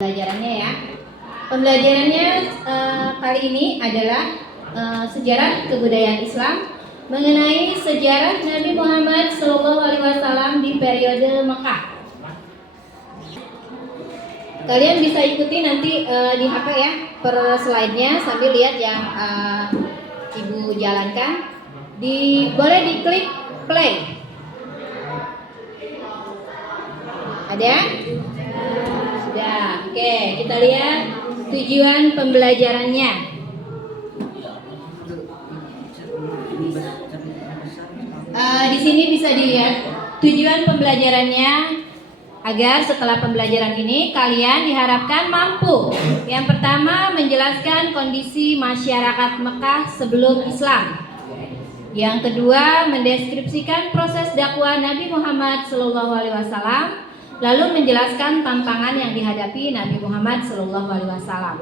Pembelajarannya ya. Pembelajarannya kali ini adalah sejarah kebudayaan Islam mengenai sejarah Nabi Muhammad SAW di periode Mekah. Kalian bisa ikuti nanti di HP ya per slide-nya sambil lihat yang Ibu jalankan. Boleh diklik play. Ada? Sudah. Oke, kita lihat tujuan pembelajarannya. Di sini bisa dilihat tujuan pembelajarannya agar setelah pembelajaran ini kalian diharapkan mampu. Yang pertama, menjelaskan kondisi masyarakat Mekah sebelum Islam. Yang kedua, mendeskripsikan proses dakwah Nabi Muhammad SAW, lalu menjelaskan tantangan yang dihadapi Nabi Muhammad SAW.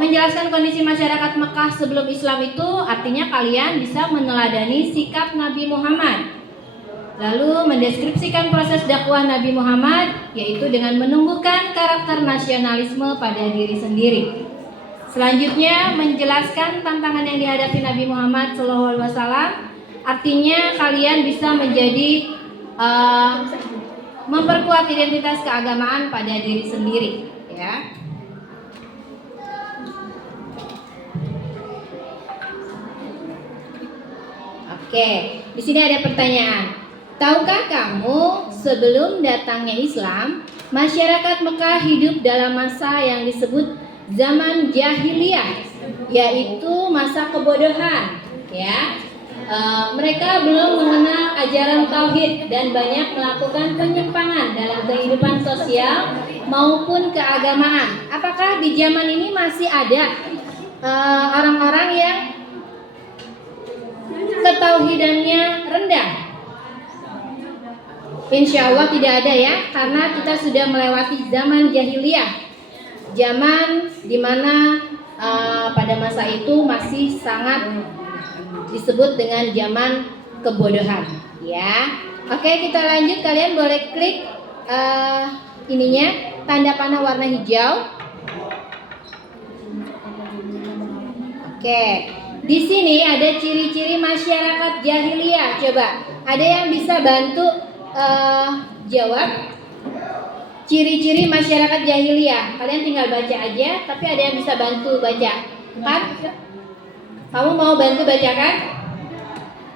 Menjelaskan kondisi masyarakat Mekah sebelum Islam itu artinya kalian bisa meneladani sikap Nabi Muhammad. Lalu mendeskripsikan proses dakwah Nabi Muhammad, yaitu dengan menumbuhkan karakter nasionalisme pada diri sendiri. Selanjutnya menjelaskan tantangan yang dihadapi Nabi Muhammad SAW, artinya kalian bisa menjadi memperkuat identitas keagamaan pada diri sendiri, ya. Oke, di sini ada pertanyaan. Tahukah kamu sebelum datangnya Islam, masyarakat Mekah hidup dalam masa yang disebut zaman jahiliyah, yaitu masa kebodohan, ya. Mereka belum mengenal ajaran tauhid dan banyak melakukan penyimpangan dalam kehidupan sosial maupun keagamaan. Apakah di zaman ini masih ada orang-orang yang ketauhidannya rendah? Insya Allah tidak ada ya, karena kita sudah melewati zaman jahiliyah, zaman dimana pada masa itu masih sangat disebut dengan zaman kebodohan, ya. Oke, kita lanjut. Kalian boleh klik ininya, tanda panah warna hijau. Oke, di sini ada ciri-ciri masyarakat jahiliyah. Coba, ada yang bisa bantu jawab ciri-ciri masyarakat jahiliyah? Kalian tinggal baca aja, tapi ada yang bisa bantu baca, kan? Kamu mau bantu bacakan?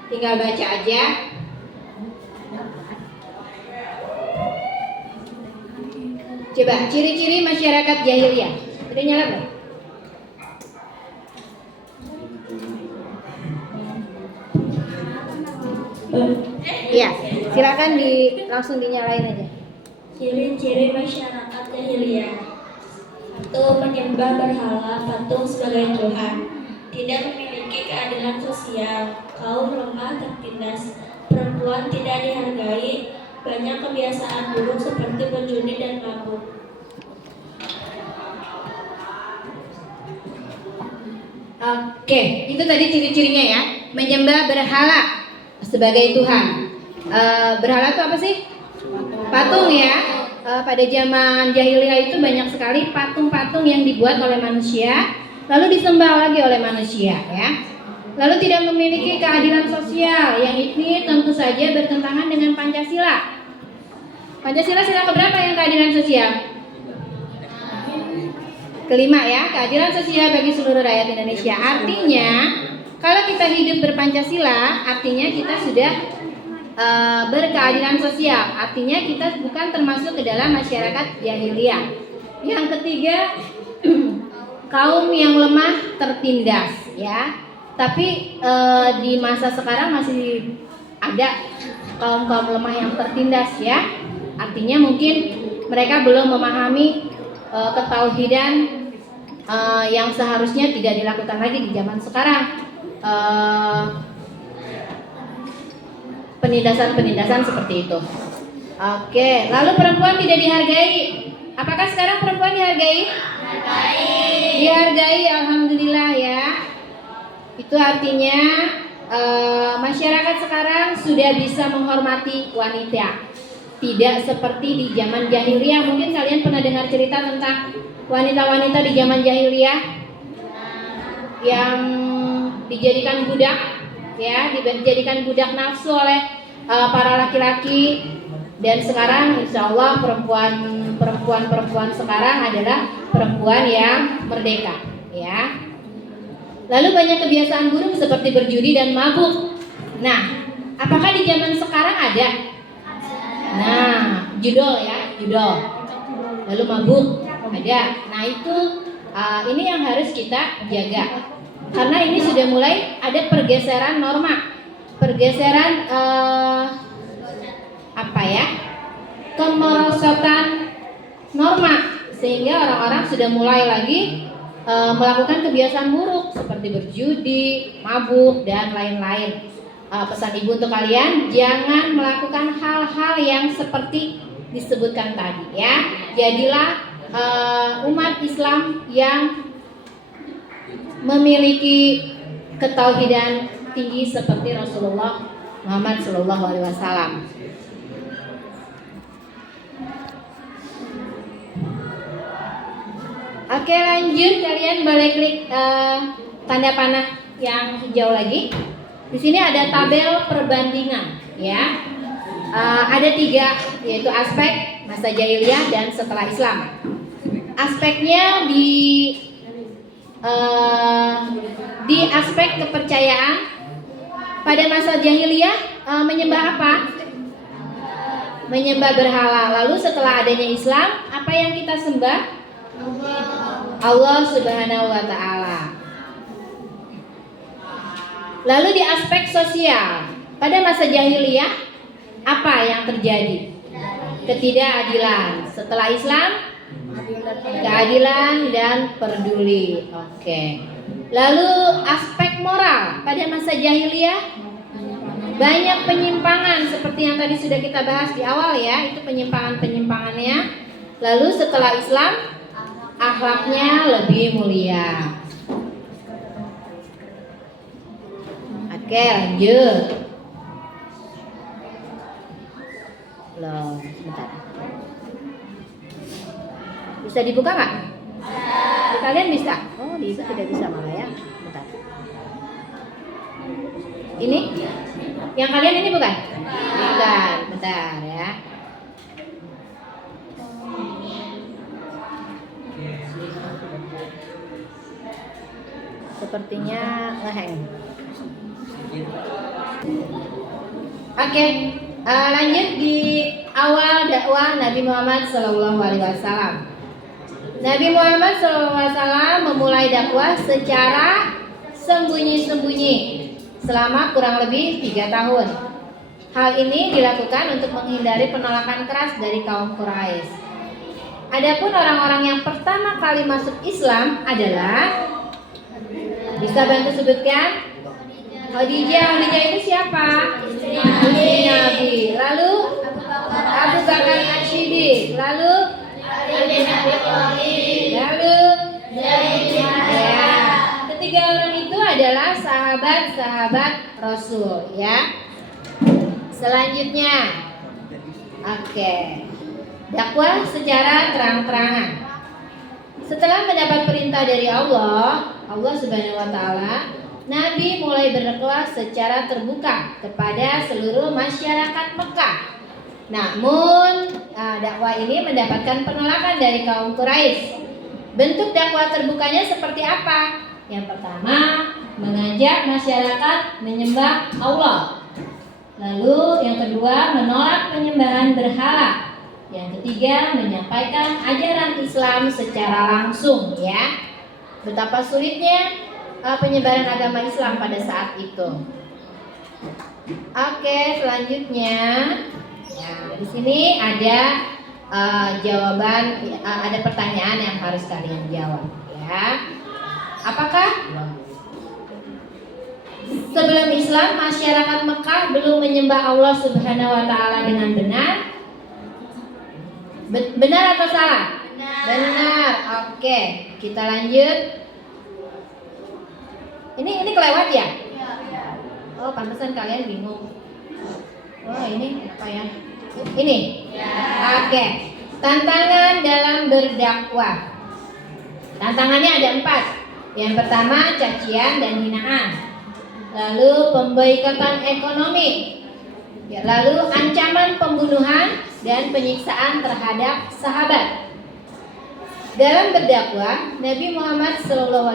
Tinggal baca aja. Coba, ciri-ciri masyarakat jahiliyah. Udah nyala belum? Iya, silakan langsung dinyalain aja. Ciri-ciri masyarakat jahiliyah: 1. Menyembah berhala, patung sebagai Tuhan. Tidak memiliki keadilan sosial. Kaum lemah tertindas. Perempuan tidak dihargai. Banyak kebiasaan buruk seperti berjudi dan mabuk. Oke, itu tadi ciri-cirinya ya. Menyembah berhala sebagai Tuhan. Berhala itu apa sih? Patung ya. Pada zaman jahiliyah itu banyak sekali patung-patung yang dibuat oleh manusia, lalu disembah lagi oleh manusia, ya. Lalu tidak memiliki keadilan sosial. Yang ini tentu saja bertentangan dengan Pancasila. Pancasila sila keberapa yang keadilan sosial? Kelima ya, keadilan sosial bagi seluruh rakyat Indonesia. Artinya kalau kita hidup berpancasila, artinya kita sudah berkeadilan sosial. Artinya kita bukan termasuk ke dalam masyarakat jahiliyah. Yang ketiga, kaum yang lemah tertindas, ya. Tapi di masa sekarang masih ada kaum lemah yang tertindas, ya. Artinya mungkin mereka belum memahami ketauhidan yang seharusnya tidak dilakukan lagi di zaman sekarang. Penindasan seperti itu. Oke, lalu perempuan tidak dihargai. Apakah sekarang perempuan dihargai? Dihargai, alhamdulillah ya. Itu artinya masyarakat sekarang sudah bisa menghormati wanita. tidak seperti di zaman jahiliyah. Mungkin kalian pernah dengar cerita tentang wanita-wanita di zaman jahiliyah yang dijadikan budak, ya, dijadikan budak nafsu oleh para laki-laki. Dan sekarang insya Allah perempuan sekarang adalah perempuan yang merdeka, ya. Lalu banyak kebiasaan buruk seperti berjudi dan mabuk. Nah, apakah di zaman sekarang ada? Nah, judol ya, judol. Lalu mabuk ada. Nah itu ini yang harus kita jaga. Karena ini sudah mulai ada pergeseran norma, pergeseran kemerosotan norma, sehingga orang-orang sudah mulai lagi melakukan kebiasaan buruk seperti berjudi, mabuk, dan lain-lain. Pesan ibu untuk kalian, jangan melakukan hal-hal yang seperti disebutkan tadi, ya. Jadilah umat Islam yang memiliki ketauhidan tinggi seperti Rasulullah Muhammad SAW. Oke, lanjut, kalian boleh klik tanda panah yang hijau lagi. Di sini ada tabel perbandingan, ya. Ada 3, yaitu aspek, masa jahiliyah, dan setelah Islam. Aspeknya di aspek kepercayaan. Pada masa jahiliyah menyembah apa? Menyembah berhala. Lalu setelah adanya Islam, apa yang kita sembah? Allah Subhanahu wa Ta'ala. Lalu di aspek sosial, pada masa jahiliyah apa yang terjadi? Ketidakadilan. Setelah Islam, keadilan dan peduli. Oke. Lalu aspek moral, pada masa jahiliyah banyak penyimpangan seperti yang tadi sudah kita bahas di awal, ya, itu penyimpangannya. Lalu setelah Islam, akhlaknya lebih mulia. Oke, lanjut. Loh, sebentar. Bisa dibuka nggak? Kalian bisa? Oh, di itu tidak bisa malah, ya. Bentar. Ini? Yang kalian ini bukan? Bukan. Bentar, ya. Sepertinya ngehang. Oke, lanjut di awal dakwah Nabi Muhammad SAW. Nabi Muhammad SAW memulai dakwah secara sembunyi-sembunyi selama kurang lebih 3 tahun. Hal ini dilakukan untuk menghindari penolakan keras dari kaum Quraisy. Adapun orang-orang yang pertama kali masuk Islam adalah, bisa bantu sebutkan? Khadijah. Khadijah itu siapa? Istri Nabi. Lalu Abu Bakar As-Siddiq. Lalu ya. Ketiga orang itu adalah sahabat-sahabat Rasul, ya. Selanjutnya, oke, dakwah secara terang-terangan. Setelah mendapat perintah dari Allah Subhanahu wa Ta'ala, Nabi mulai berdakwah secara terbuka kepada seluruh masyarakat Mekah. Namun dakwah ini mendapatkan penolakan dari kaum Quraisy. Bentuk dakwah terbukanya seperti apa? Yang pertama, mengajak masyarakat menyembah Allah. Lalu yang kedua, menolak penyembahan berhala. Yang ketiga, menyampaikan ajaran Islam secara langsung, ya. Betapa sulitnya penyebaran agama Islam pada saat itu. Oke, selanjutnya, ya, di sini ada jawaban, ada pertanyaan yang harus kalian jawab, ya. Apakah sebelum Islam masyarakat Mekah belum menyembah Allah Subhanahu wa Ta'ala dengan benar? Benar atau salah? Benar. Oke, kita lanjut. Ini kelewat ya? Oh, pantesan kalian bingung. Oh, ini apa ya? Ini? Oke. Tantangan dalam berdakwah. Tantangannya ada 4. Yang pertama cacian dan hinaan. Lalu pemboikotan ekonomi. Ya, lalu ancaman pembunuhan dan penyiksaan terhadap sahabat. Dalam berdakwah, Nabi Muhammad SAW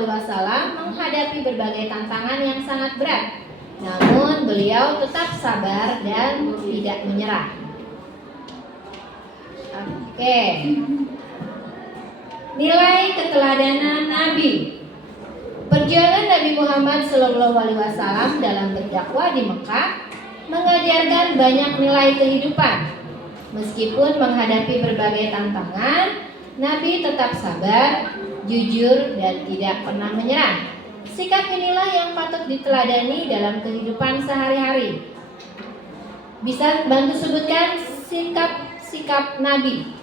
menghadapi berbagai tantangan yang sangat berat. Namun beliau tetap sabar dan tidak menyerah. Oke. Nilai keteladanan Nabi. Perjuangan Nabi Muhammad SAW dalam berdakwah di Mekah mengajarkan banyak nilai kehidupan. Meskipun menghadapi berbagai tantangan, Nabi tetap sabar, jujur, dan tidak pernah menyerah. Sikap inilah yang patut diteladani dalam kehidupan sehari-hari. Bisa bantu sebutkan sikap Nabi?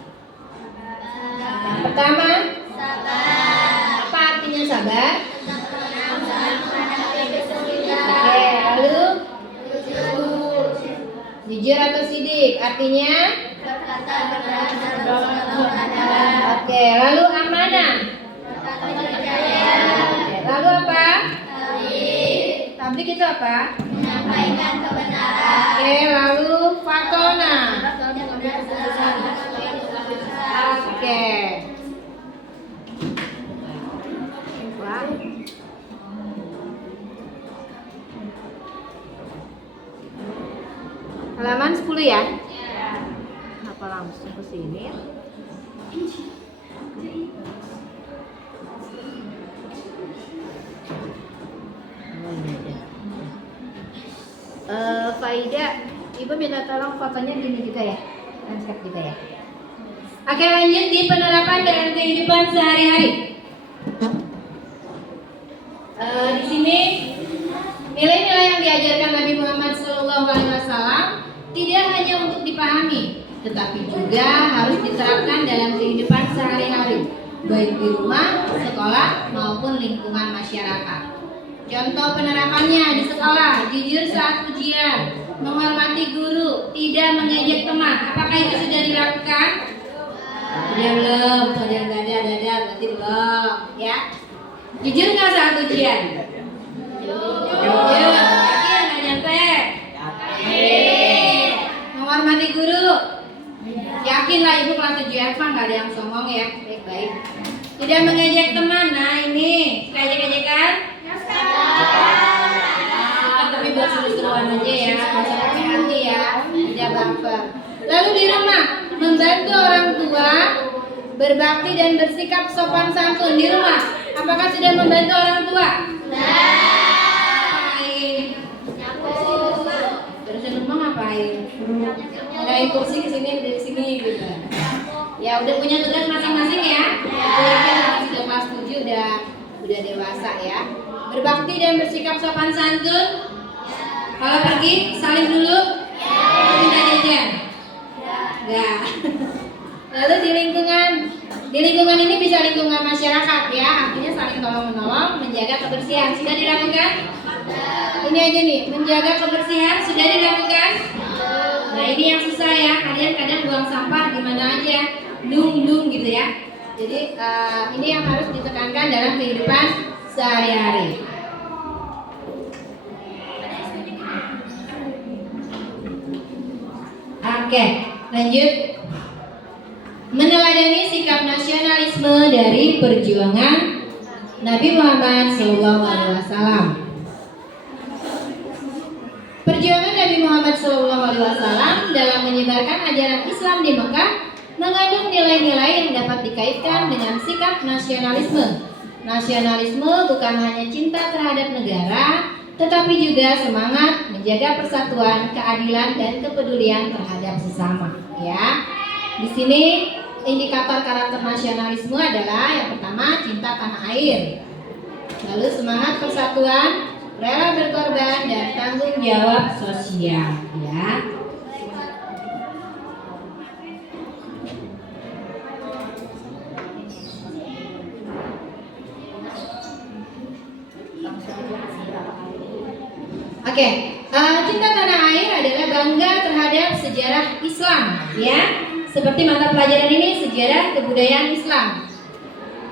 Yang pertama, apa artinya sabar? Oke, lalu jujur atau sidik? Artinya? Oke, lalu amanah? Oke, lalu apa? Tablik itu apa? Menyampaikan kebenaran. Oke, lalu fatona? Oke. Halaman 10 ya? Apa langsung ke sini ya? Faida, Ibu minta tolong fotonya gini juga ya, landscape juga ya. Oke, lanjut di penerapan dalam kehidupan sehari-hari. Di sini nilai-nilai yang diajarkan Nabi Muhammad SAW tidak hanya untuk dipahami, tetapi juga harus diterapkan dalam kehidupan sehari-hari, baik di rumah, sekolah, maupun lingkungan masyarakat. Contoh penerapannya di sekolah: jujur saat ujian, menghormati guru, tidak mengejek teman. Apakah itu sudah dilakukan? Sudah belum? Sudah dada berarti belum, ya. Jujur nggak saat ujian? Jujur. Yakin nggak nyontek? Yakin. Menghormati guru? Yakin lah Ibu kelas 7 F nggak ada yang songong ya. Baik-baik. Tidak mengejek teman. Nah ini, suka ejek-ejekan? Tapi buat seru-seruan aja ya, masa pakai hati ya, tidak baper. Lalu di rumah, membantu orang tua, berbakti dan bersikap sopan santun di rumah. Apakah sudah membantu orang tua? Ngapain? Terus di rumah ngapain? Naik kursi ke sini, dari sini gitu. Ya udah punya tugas masing-masing ya. Yakin sudah kelas 7 udah dewasa ya. Berbakti dan bersikap sopan santun. Kalau pergi saling dulu. Minta jajan. Enggak. Lalu di lingkungan ini bisa lingkungan masyarakat ya, artinya saling tolong-menolong, menjaga kebersihan. Sudah dilakukan? Ini aja nih, menjaga kebersihan sudah dilakukan? Nah ini yang susah ya, kalian kadang buang sampah di mana aja, dung gitu ya. Jadi ini yang harus ditekankan dalam kehidupan sehari-hari. Oke, lanjut. Meneladani sikap nasionalisme dari perjuangan Nabi Muhammad SAW. Perjuangan Nabi Muhammad SAW dalam menyebarkan ajaran Islam di Mekah mengandung nilai-nilai yang dapat dikaitkan dengan sikap nasionalisme. Nasionalisme bukan hanya cinta terhadap negara, tetapi juga semangat menjaga persatuan, keadilan, dan kepedulian terhadap sesama. Ya, di sini indikator karakter nasionalisme adalah yang pertama cinta tanah air, lalu semangat persatuan, rela berkorban, dan tanggung jawab sosial. Ya. Oke, Cinta tanah air adalah bangga terhadap sejarah Islam, ya. Seperti mata pelajaran ini sejarah kebudayaan Islam.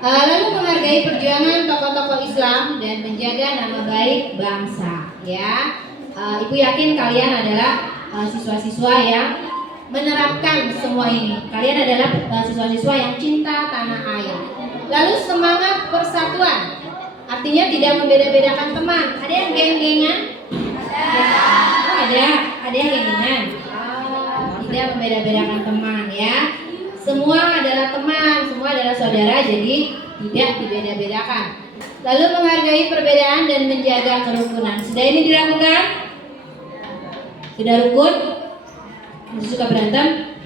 Lalu menghargai perjuangan tokoh-tokoh Islam dan menjaga nama baik bangsa, ya. Ibu yakin kalian adalah siswa-siswa yang menerapkan semua ini. Kalian adalah siswa-siswa yang cinta tanah air. Lalu semangat persatuan, artinya tidak membeda-bedakan teman. Ada yang geng-gengan? Oh, ada yang geng-gengan. Tidak membeda-bedakan teman, ya. Semua adalah teman, semua adalah saudara, jadi tidak dibeda-bedakan. Lalu menghargai perbedaan dan menjaga kerukunan. Sudah ini dilakukan? Sudah rukun? Masih suka berantem?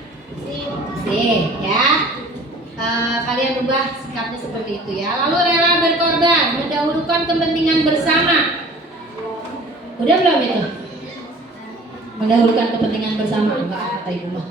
Sih, ya. Kalian ubah sikapnya seperti itu, ya. Lalu rela berkorban, mendahulukan kepentingan bersama. Udah belum itu? Mendahulukan kepentingan bersama, enggak kata ibu mah.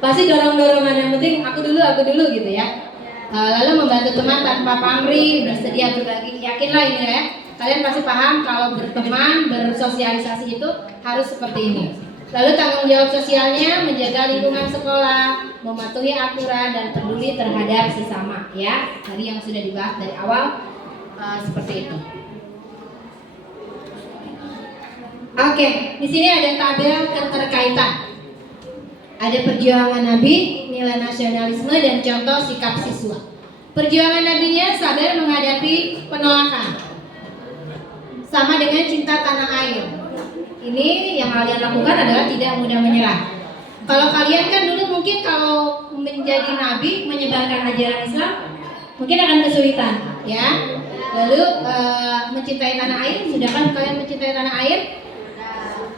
Pasti dorong-dorongan, yang penting aku dulu gitu, ya. Lalu membantu teman tanpa pamrih, bersedia berbagi. Yakinlah ini, ya. Kalian pasti paham kalau berteman, bersosialisasi itu harus seperti ini. Lalu tanggung jawab sosialnya, menjaga lingkungan sekolah, mematuhi aturan dan peduli terhadap sesama, ya. Tadi yang sudah dibahas dari awal seperti itu. Oke, di sini ada tabel keterkaitan. Ada perjuangan Nabi, nilai nasionalisme, dan contoh sikap siswa. Perjuangan Nabinya sabar menghadapi penolakan, sama dengan cinta tanah air. Ini yang kalian lakukan adalah tidak mudah menyerah. Kalau kalian kan dulu mungkin kalau menjadi nabi, menyebarkan ajaran Islam, mungkin akan kesulitan, ya. Lalu mencintai tanah air, sudah kan kalian mencintai tanah air?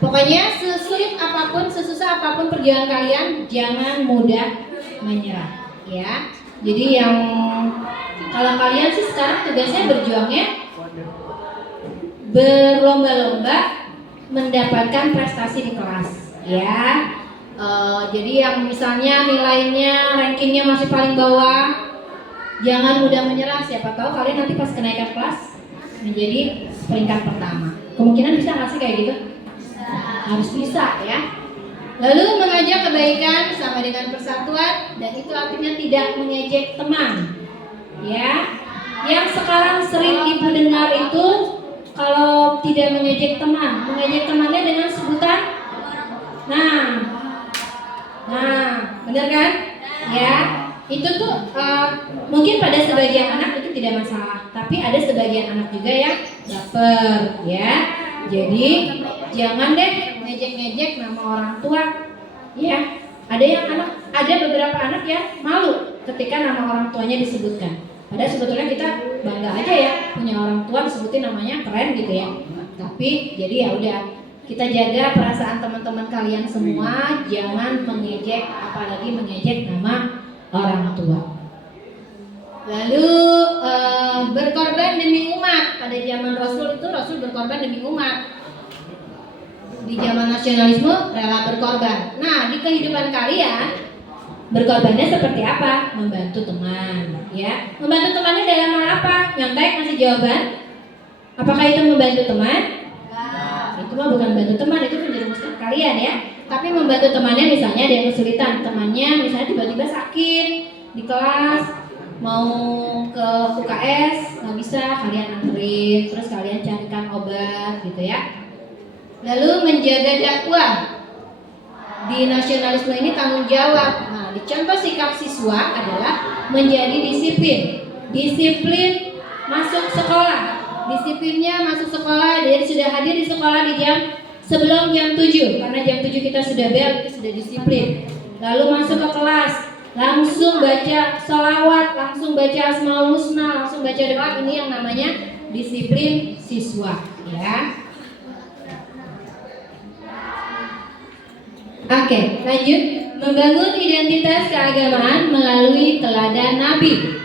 Pokoknya sesulit apapun, sesusah apapun perjuangan kalian, jangan mudah menyerah, ya. Jadi yang kalau kalian sih sekarang tugasnya berjuangnya berlomba-lomba mendapatkan prestasi di kelas, ya. Jadi yang misalnya nilainya, rankingnya masih paling bawah, jangan mudah menyerah. Siapa tahu kalian nanti pas kenaikan kelas menjadi peringkat pertama. Kemungkinan bisa nggak sih kayak gitu? Harus bisa, ya. Lalu mengajak kebaikan sama dengan persatuan, dan itu artinya tidak mengejek teman, ya. Yang sekarang sering ibu dengar itu kalau tidak mengejek teman, mengejek temannya dengan sebutan nah, benar kan? Ya, itu tuh mungkin pada sebagian anak itu tidak masalah, tapi ada sebagian anak juga yang baper, ya. Jadi jangan deh ngejek-ngejek nama orang tua, ya. Ada beberapa anak yang malu ketika nama orang tuanya disebutkan. Padahal sebetulnya kita bangga aja ya punya orang tua disebutin namanya, keren gitu ya. Tapi jadi ya udah, kita jaga perasaan teman-teman kalian semua, jangan mengejek, apalagi mengejek nama orang tua. Lalu berkorban demi umat. Pada zaman Rasul itu Rasul berkorban demi umat. Di zaman nasionalisme rela berkorban. Nah, di kehidupan kalian berkorbannya seperti apa? Membantu teman, ya. Membantu temannya dalam hal apa? Nyontek ngasih jawaban. Apakah itu membantu teman? Itu mah bukan membantu teman, itu menjerumuskan kalian, ya. Tapi membantu temannya, misalnya ada yang kesulitan, temannya misalnya tiba-tiba sakit di kelas, mau ke UKS nggak bisa, kalian anterin, terus kalian carikan obat, gitu ya. Lalu menjaga dakwah. Di nasionalisme ini tanggung jawab. Nah, di contoh sikap siswa adalah menjadi disiplin. Disiplin masuk sekolah. Disiplinnya masuk sekolah, jadi sudah hadir di sekolah di sebelum jam 7. Karena jam 7 kita sudah bel, itu sudah disiplin. Lalu masuk ke kelas, langsung baca sholawat, langsung baca asmaul husna, langsung baca doa. Ini yang namanya disiplin siswa, ya. Oke, lanjut. Membangun identitas keagamaan melalui teladan Nabi.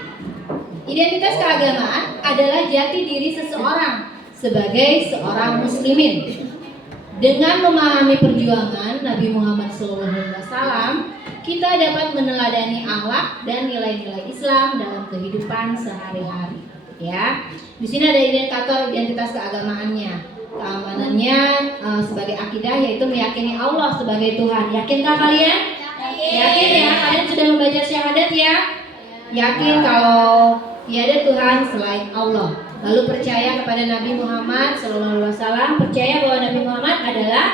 Identitas keagamaan adalah jati diri seseorang sebagai seorang muslimin. Dengan memahami perjuangan Nabi Muhammad SAW, kita dapat meneladani akhlak dan nilai-nilai Islam dalam kehidupan sehari-hari. Ya, di sini ada indikator identitas keagamaannya. Keamanannya sebagai akidah yaitu meyakini Allah sebagai Tuhan. Yakinkah kalian? Yakin ya? Kalian sudah membaca syahadat ya? Yakin kalau tiada Tuhan selain Allah. Lalu percaya kepada Nabi Muhammad SAW. Percaya bahwa Nabi Muhammad adalah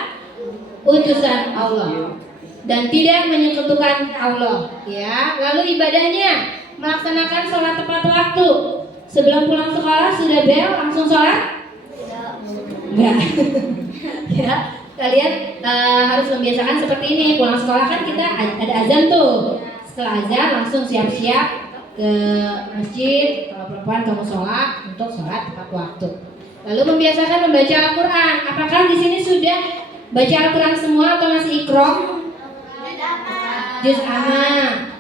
utusan Allah dan tidak menyekutukan Allah. Ya. Lalu ibadahnya melaksanakan sholat tepat waktu. Sebelum pulang sekolah sudah bel langsung sholat? Enggak. Ya, kalian harus membiasakan seperti ini. Pulang sekolah kan kita ada azan tuh. Setelah azan langsung siap-siap ke masjid. Kalau perempuan kamu sholat untuk sholat tepat waktu. Lalu membiasakan membaca Al-Quran. Apakah di sini sudah baca Al-Quran semua atau masih ikro? Juz amma.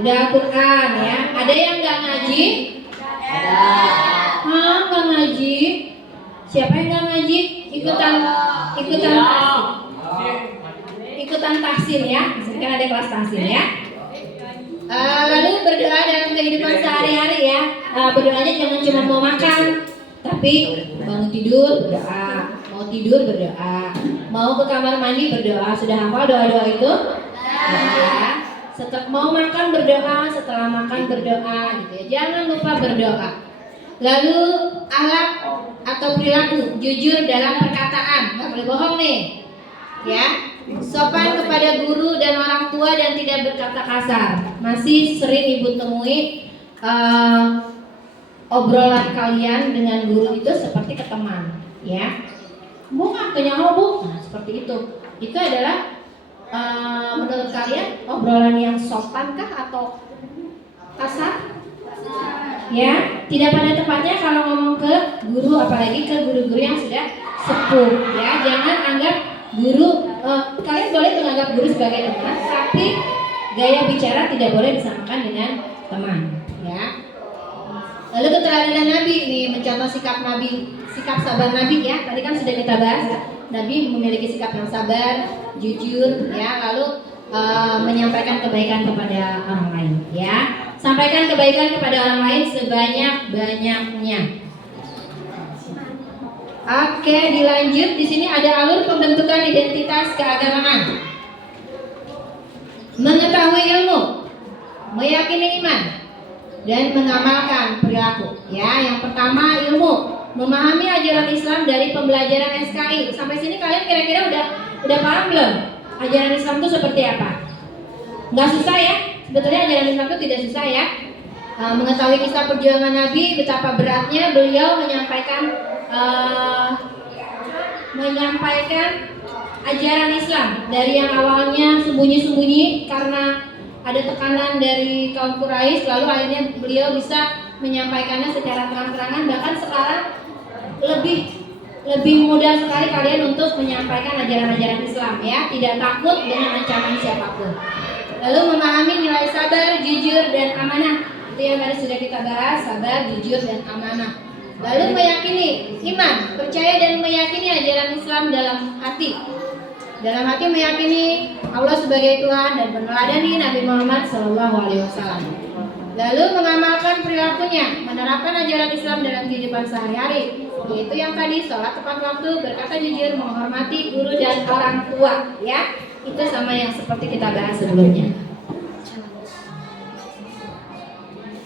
Udah Al-Quran ya. Ada yang nggak ngaji? Nggak ngaji? Siapa yang nggak ngaji? Ikutan tahsin ya. Misalkan ada kelas tahsin ya. Lalu berdoa dalam kehidupan sehari-hari ya. Berdoanya jangan cuma mau makan, tapi bangun tidur berdoa, mau tidur berdoa, mau ke kamar mandi berdoa. Sudah hafal doa-doa itu? Ya. Setelah mau makan berdoa, setelah makan berdoa gitu ya. Jangan lupa berdoa. Lalu akhlak atau perilaku, jujur dalam perkataan, nggak boleh bohong nih, ya. Sopan kepada guru dan orang tua dan tidak berkata kasar. Masih sering ibu temui obrolan kalian dengan guru itu seperti ke teman, ya. Bu nggak kenyaho bu, nah seperti itu. Itu adalah menurut kalian obrolan yang sopan kah atau kasar? Ya, tidak pada tempatnya kalau ngomong ke guru, apalagi ke guru-guru yang sudah sepuh. Ya, jangan anggap guru. Kalian boleh menganggap guru sebagai teman, tapi gaya bicara tidak boleh disamakan dengan teman. Ya. Lalu keteladanan Nabi nih, mencontoh sikap Nabi, sikap sabar Nabi ya. Tadi kan sudah kita bahas, Nabi memiliki sikap yang sabar, jujur, ya. Lalu menyampaikan kebaikan kepada orang lain, ya. Sampaikan kebaikan kepada orang lain sebanyak-banyaknya. Oke, dilanjut. Di sini ada alur pembentukan identitas keagamaan. Mengetahui ilmu, meyakini iman, dan mengamalkan perilaku. Ya, yang pertama ilmu, memahami ajaran Islam dari pembelajaran SKI. Sampai sini kalian kira-kira udah paham belum? Ajaran Islam itu seperti apa? Nggak susah ya? Sebetulnya ajaran Islam itu tidak susah ya. Mengetahui kisah perjuangan Nabi, betapa beratnya beliau menyampaikan ajaran Islam dari yang awalnya sembunyi-sembunyi karena ada tekanan dari kaum Quraisy, lalu akhirnya beliau bisa menyampaikannya secara terang-terangan. Bahkan sekarang lebih mudah sekali kalian untuk menyampaikan ajaran-ajaran Islam ya, tidak takut dengan ancaman siapapun. Lalu memahami nilai sabar, jujur, dan amanah. Itu yang tadi sudah kita bahas, sabar, jujur, dan amanah. Lalu meyakini iman, percaya dan meyakini ajaran Islam dalam hati. Dalam hati meyakini Allah sebagai Tuhan dan meneladani Nabi Muhammad SAW. Lalu mengamalkan perilakunya, menerapkan ajaran Islam dalam kehidupan sehari-hari. Yaitu yang tadi, sholat tepat waktu, berkata jujur, menghormati guru dan orang tua. Ya, itu sama yang seperti kita bahas sebelumnya.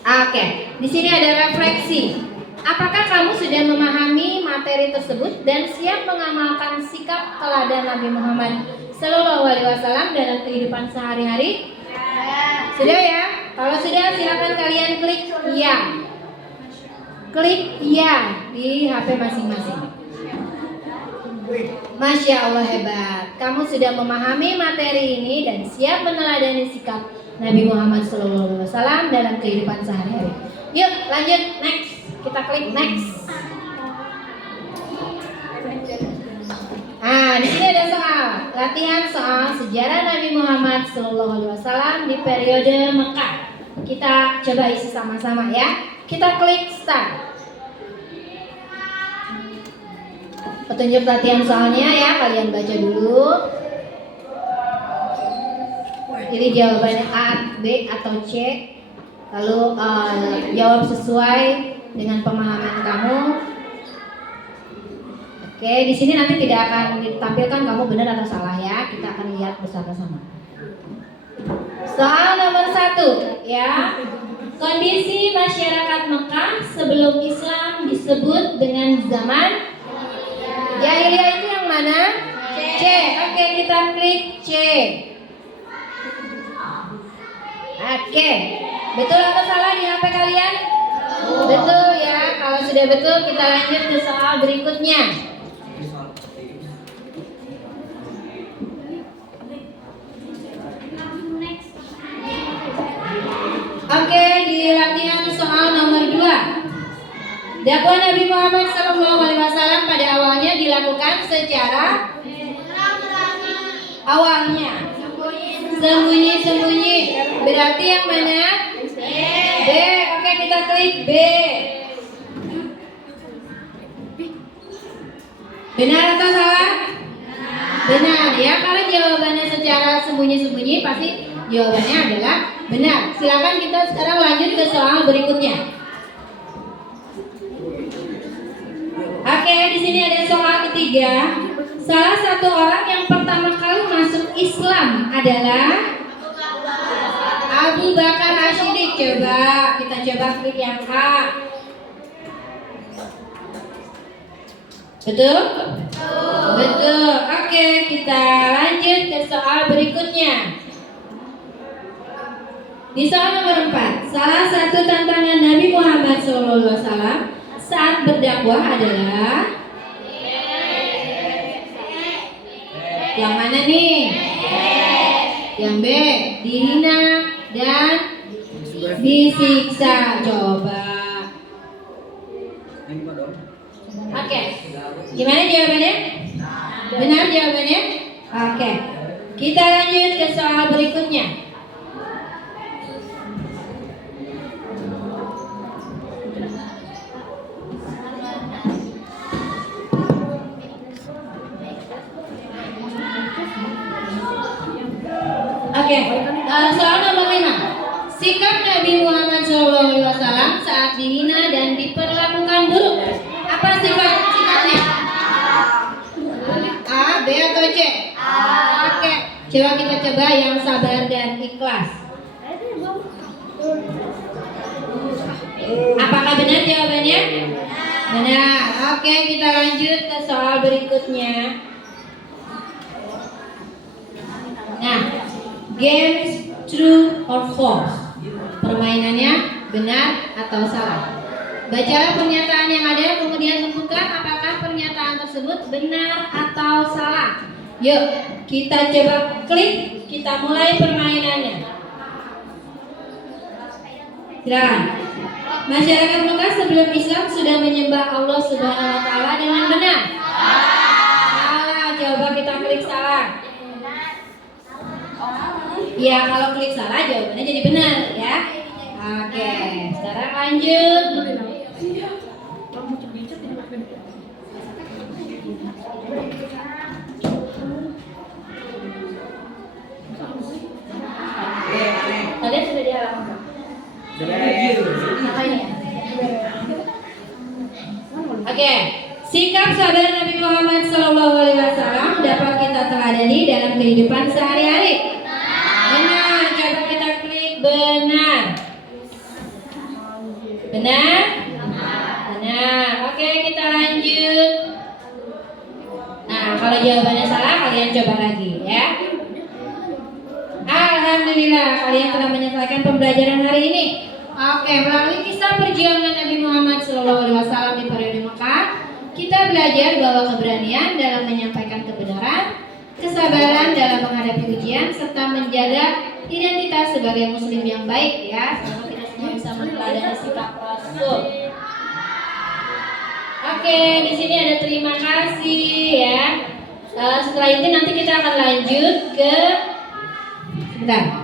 Oke, di sini ada refleksi. Apakah kamu sudah memahami materi tersebut dan siap mengamalkan sikap teladan Nabi Muhammad SAW dalam kehidupan sehari-hari? Sudah ya? Kalau sudah, silakan kalian klik iya. Klik iya di HP masing-masing. Masya Allah, hebat. Kamu sudah memahami materi ini dan siap meneladani sikap Nabi Muhammad SAW dalam kehidupan sehari-hari. Yuk lanjut, next. Kita klik next. Di sini ada soal. Latihan soal sejarah Nabi Muhammad SAW di periode Mekah. Kita coba isi sama-sama ya. Kita klik start. Petunjuk latihan soalnya ya, kalian baca dulu. Pilih jawabannya A, B, atau C. Lalu jawab sesuai dengan pemahaman kamu. Oke, di sini nanti tidak akan ditampilkan kamu benar atau salah ya. Kita akan lihat bersama-sama. Soal nomor 1 ya. Kondisi masyarakat Mekah sebelum Islam disebut dengan zaman jahiliyah itu yang mana? C. Oke, kita klik C. Oke, betul atau salah di HP kalian? Betul ya. Kalau sudah betul, kita lanjut ke soal berikutnya. Oke, di latihan soal nomor 2. Dakwah Nabi Muhammad SAW pada awalnya dilakukan secara sembunyi-sembunyi. Berarti yang mana? B. Oke, kita klik B. Benar atau salah? Benar ya. Kalau jawabannya secara sembunyi-sembunyi, pasti jawabannya adalah benar. Silakan kita sekarang lanjut ke soal berikutnya. Oke, di sini ada soal ketiga. Salah satu orang yang pertama kali masuk Islam adalah Abu Bakar As-Siddiq. Kita coba klik yang A. Betul? Betul. Oke, kita lanjut ke soal berikutnya. Di soal nomor 4, salah satu tantangan Nabi Muhammad SAW saat berdakwah adalah yang mana nih? Yang B, dihina dan disiksa. Coba. Oke. Gimana jawabannya? Benar jawabannya? Oke. Kita lanjut ke soal berikutnya. Oke, soal nomor 5. Sikap Nabi Muhammad SAW saat dihina dan diperlakukan buruk. Apa sikapnya? A, B atau C? Oke, coba kita coba yang sabar dan ikhlas. Apakah benar jawabannya? Benar. Oke, kita lanjut ke soal berikutnya. Nah, games true or false. Permainannya benar atau salah. Bacalah pernyataan yang ada, kemudian tentukan apakah pernyataan tersebut benar atau salah. Yuk, kita coba klik, kita mulai permainannya. Silakan. Masyarakat Mekah sebelum Islam sudah menyembah Allah Subhanahu wa taala dengan benar. Salah, coba kita klik salah. Ya, kalau klik salah jawabannya jadi benar ya. Oke, sekarang lanjut. Kalian sudah di halaman? Oke, sikap sabar Nabi Muhammad SAW dapat kita teladani dalam kehidupan sehari-hari. Benar, coba kita klik benar. Benar? Benar. Oke, kita lanjut. Nah, kalau jawabannya salah, kalian coba lagi ya. Alhamdulillah, kalian telah menyelesaikan pembelajaran hari ini. Oke, melalui kisah perjuangan Nabi Muhammad SAW di periode Mekah, kita belajar bahwa keberanian dalam menyampaikan kebenaran, kesabaran dalam menghadapi ujian, serta menjaga identitas sebagai muslim yang baik ya. Semoga kita semua bisa meneladani sikap Rasul. Oke, di sini ada terima kasih ya. Setelah itu nanti kita akan lanjut ke sebentar.